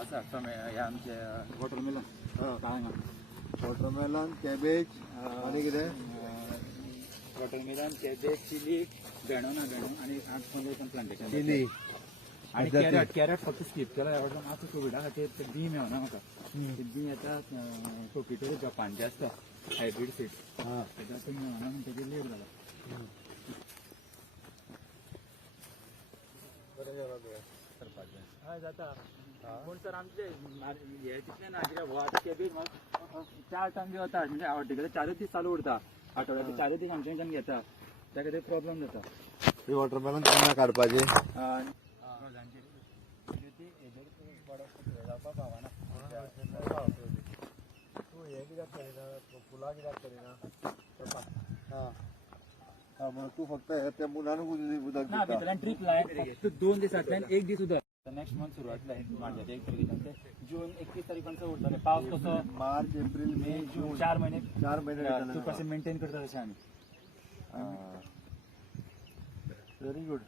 आसा हे आमचे वॉटरमेलन काळंगा वॉटरमेलन कॅबेज आणि कितें वॉटरमेलन कॅबेज चिली भेणो आणि 8-15 प्लांटेशन चिली आणि कॅरेट फक्त स्कीप केला एवढं मातसो कोविडा खातीर ते बी मेळना म्हाका ते बी येतात टोकिटो जपानचे आसता हायब्रीड सीड तेका तो मेळना म्हणून तेजेर लेट जाला हय जाता पूण सर आमचे हे तितले ना कित्याक हो आतां कॅबेज 4 टायम वता म्हणजे आवडटे 4 दीस चालू उरता आठवड्याचे 4 दीस आमचे कडच्यान घेता त्या खातीर प्रॉब्लेम जाता ही वॉटरमेलन केन्ना काडपाची तूं हें कित्याक करिना फुलां कित्याक करिना म्हणून तूं फक्त त्या मुलांक उदक ना भितरल्यान ड्रीप लायन तूं 2 दिसांतल्यान 1 दीस उदक नेक्स्ट मंथ सुरवात माझ्या 1 तारखेच्यान जून 31 तारखेपर्यंत उरतले पावस कसो मार्च एप्रिल मे जून 4 महिने 4 महिने तूं कशें मेंटेन करता तशें आमी व्हेरी गुड